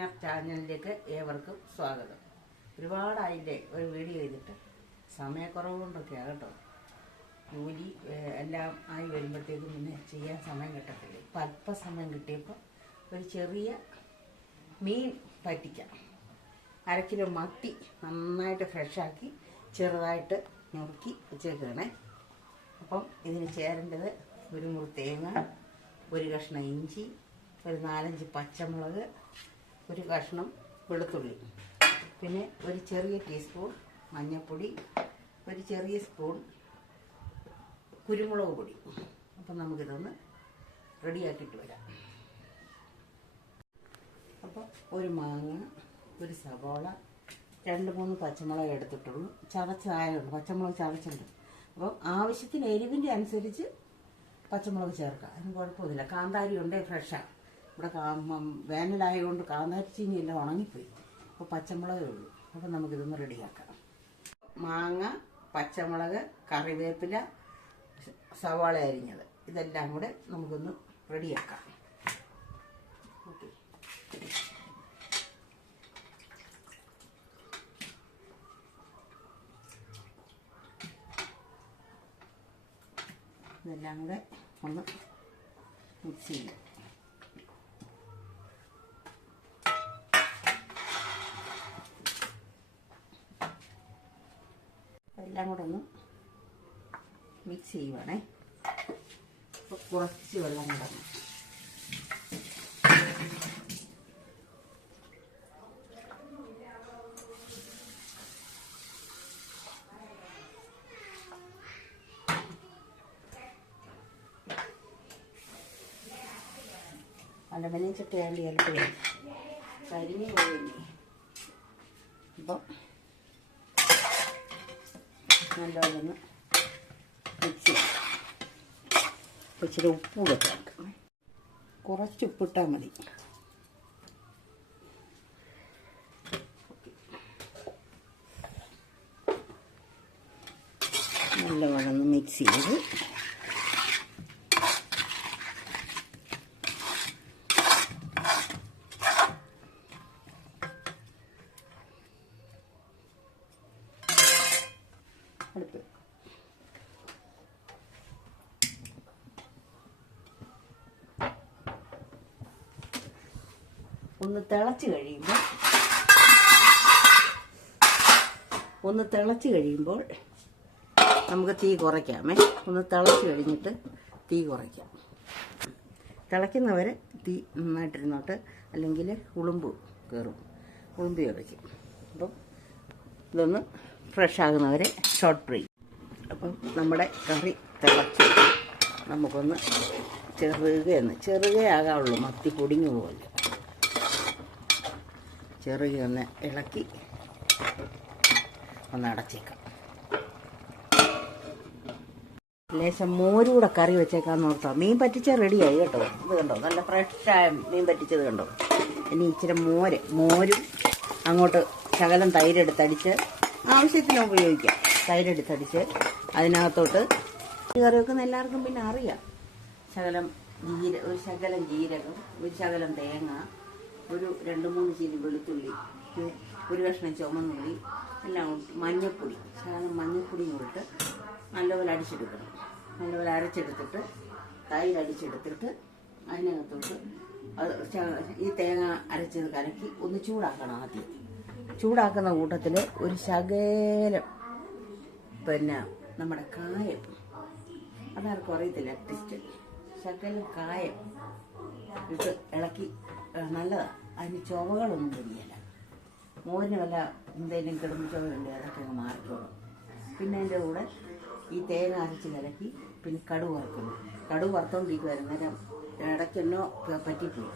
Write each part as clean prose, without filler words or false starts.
Dinner ചാനലിലേക്ക് ഏവർക്കും സ്വാഗതം. ഒരുപാടായില്ലേ ഒരു വീഡിയോ ചെയ്തിട്ട്, സമയക്കുറവ് കൊണ്ടൊക്കെയാണ് കേട്ടോ. ജോലി എല്ലാം ആയി വരുമ്പോഴത്തേക്കും പിന്നെ ചെയ്യാൻ സമയം കിട്ടത്തില്ല. ഇപ്പം അല്പസമയം കിട്ടിയപ്പോൾ ഒരു ചെറിയ മീൻ പറ്റിക്കാം. 1/2 കിലോ മത്തി നന്നായിട്ട് ഫ്രഷാക്കി ചെറുതായിട്ട് നുറുക്കി വെച്ചേക്കണേ. അപ്പം ഇതിന് ചേരേണ്ടത് ഒരു മുറി തേങ്ങ, ഒരു കഷ്ണം ഇഞ്ചി, ഒരു 4-5 പച്ചമുളക്, ഒരു കഷ്ണം വെളുത്തുള്ളി, പിന്നെ ഒരു ചെറിയ ടീസ്പൂൺ മഞ്ഞൾപ്പൊടി, ഒരു ചെറിയ സ്പൂൺ കുരുമുളക് പൊടി. അപ്പം നമുക്കിതൊന്ന് റെഡിയാക്കിയിട്ട് വരാം. അപ്പം ഒരു മാങ്ങ, ഒരു സവോള, 2-3 പച്ചമുളക് എടുത്തിട്ടുള്ളൂ. ചതച്ചായുണ്ട്, പച്ചമുളക് ചതച്ചുണ്ട്. അപ്പം ആവശ്യത്തിന് എരിവിൻ്റെ അനുസരിച്ച് പച്ചമുളക് ചേർക്കാം, അതിന് കുഴപ്പമൊന്നുമില്ല. കാന്താരി ഉണ്ട്, ഫ്രഷാണ്. ഇവിടെ വേനലായതുകൊണ്ട് കാന്താരി ചീനിയെല്ലാം ഉണങ്ങിപ്പോയി. അപ്പോൾ പച്ചമുളകേ ഉള്ളൂ. അപ്പം നമുക്കിതൊന്ന് റെഡിയാക്കാം. മാങ്ങ, പച്ചമുളക്, കറിവേപ്പില, സവാള അരിഞ്ഞത്, ഇതെല്ലാം കൂടെ നമുക്കൊന്ന് റെഡിയാക്കാം. ഓക്കെ, ഇതെല്ലാം കൂടെ ഒന്ന് മിക്സ് ചെയ്യാം. എല്ലാം കൂടെ ഒന്ന് മിക്സ് ചെയ്യുവാണേ. കുറച്ച് വെള്ളം കൂടെ അലമനയും ചട്ടയാണ്ട് ചിലപ്പോൾ കരിഞ്ഞു പോയില്ലേ. അപ്പം നല്ലതൊന്ന് മിക്സ് ചെയ്യാം. ഇച്ചിരി ഉപ്പൂടെ ചേർക്കണം. കുറച്ച് ഉപ്പിട്ടാൽ മതി. നല്ലവണ്ണം ഒന്ന് മിക്സ് ചെയ്ത് അടുപ്പ് ഒന്ന് തിളച്ച് കഴിയുമ്പോൾ നമുക്ക് തീ കുറയ്ക്കാമേ. ഒന്ന് തിളച്ച് കഴിഞ്ഞിട്ട് തീ കുറയ്ക്കാം. തിളയ്ക്കുന്നവരെ തീ നന്നായിട്ടിരുന്നോട്ട്, അല്ലെങ്കിൽ ഉളുമ്പ് കയറും, ഉളുമ്പ് കയറിക്കും. അപ്പം ഇതൊന്ന് ഫ്രഷ് ആകുന്നവരെ ഷോർട്ട് ഫ്രൈ. അപ്പം നമ്മുടെ കറി തിളച്ച് നമുക്കൊന്ന് ചെറുകയാകാവുള്ളൂ, മത്തി പൊടിഞ്ഞു പോലെ. ചെറുകയൊന്ന് ഇളക്കി ഒന്ന് അടച്ചേക്കാം. ലേശം മോരൂടെ കറി വെച്ചേക്കാന്ന് ഓർത്താം. മീൻ പറ്റിച്ച റെഡിയായി കേട്ടോ. ഇത് കണ്ടോ, നല്ല ഫ്രഷായ മീൻ പറ്റിച്ചത് കണ്ടോ. ഇനി ഇച്ചിരി മോരും അങ്ങോട്ട് ശകലം തൈരെടുത്തടിച്ച് ആവശ്യത്തിന് ഉപയോഗിക്കാം. തൈരെടുത്തടിച്ച് അതിനകത്തോട്ട് കറി വെക്കുന്ന എല്ലാവർക്കും പിന്നെ അറിയാം. ഒരു ശകലം ജീരകം, ഒരു ശകലം തേങ്ങ, ഒരു 2-3 ചീനി വെളുത്തുള്ളി, ഒരു കഷ്ണം ചുമന്നുള്ളി, എല്ലാം മഞ്ഞൾപ്പൊടി, ശകലം മഞ്ഞൾപ്പൊടിയും ഇട്ട് നല്ലപോലെ അടിച്ചെടുക്കണം. നല്ലപോലെ അരച്ചെടുത്തിട്ട് തൈരടിച്ചെടുത്തിട്ട് അതിനകത്തോട്ട് ഈ തേങ്ങ അരച്ചത് കലക്കി ഒന്ന് ചൂടാക്കണം. ആദ്യം ചൂടാക്കുന്ന കൂട്ടത്തിൽ ഒരു ശകലം പിന്നെ നമ്മുടെ കായം, അതാർക്കും അറിയത്തില്ല ടെസ്റ്റ്, ശകലം കായം ഇട്ട് ഇളക്കി നല്ലതാണ്. അതിന് ചുവകളൊന്നും വരികയില്ല. മോരിന് വല്ല എന്തെങ്കിലും കിടന്ന് ചുവയുണ്ട്, അതൊക്കെ അങ്ങ് മാറിക്കോളും. പിന്നെ അതിൻ്റെ കൂടെ ഈ തേങ്ങ അരച്ച് കലക്കി പിന്നെ കടുക് വറുക്കുന്നു. കടുക് വറുത്തോണ്ടിരിക്കുമായിരുന്നു നേരം ഇടയ്ക്കെന്നോ പറ്റിപ്പോയി.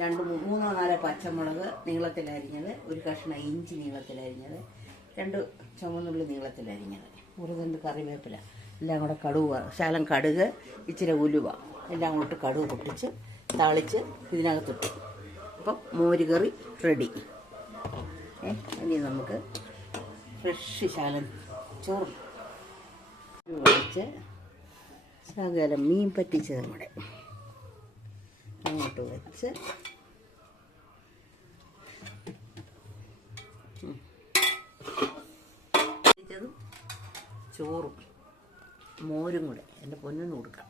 3-4 പച്ചമുളക് നീളത്തിലരിഞ്ഞത്, ഒരു കഷ്ണം ഇഞ്ചി നീളത്തിലരിഞ്ഞത്, 2 ചുമന്നുള്ളി നീളത്തിലരിഞ്ഞത്, ഒരു 2 കറിവേപ്പില, എല്ലാം കൂടെ ശകലം കടുക്, ഇച്ചിരി ഉലുവ, എല്ലാം കൂട്ട് കടുക് പൊട്ടിച്ച് തളിച്ച് ഇതിനകത്തിട്ടു. അപ്പം മോരുകറി റെഡി. ഇനി നമുക്ക് ഫ്രഷ് ശകലം ചോറ് ഒഴിച്ച് ശകലം മീൻ പറ്റിച്ചതും കൂടെ അങ്ങോട്ട് വെച്ച് ചോറും മോരും കൂടെ എൻ്റെ പൊന്നിന് കൊടുക്കാം.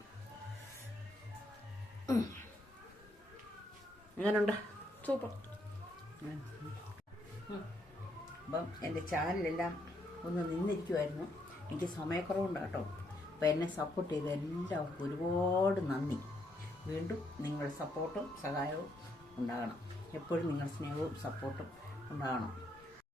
എങ്ങനെയുണ്ട്? സൂപ്പർ. അപ്പം എൻ്റെ ചാനലെല്ലാം ഒന്ന് നിന്നിരിക്കുമായിരുന്നു. എനിക്ക് സമയക്കുറവുണ്ട് കേട്ടോ. അപ്പം എന്നെ സപ്പോർട്ട് ചെയ്ത എല്ലാവർക്കും ഒരുപാട് നന്ദി. വീണ്ടും നിങ്ങളുടെ സപ്പോർട്ടും സഹായവും ഉണ്ടാകണം. എപ്പോഴും നിങ്ങളുടെ സ്നേഹവും സപ്പോർട്ടും ഉണ്ടാകണം.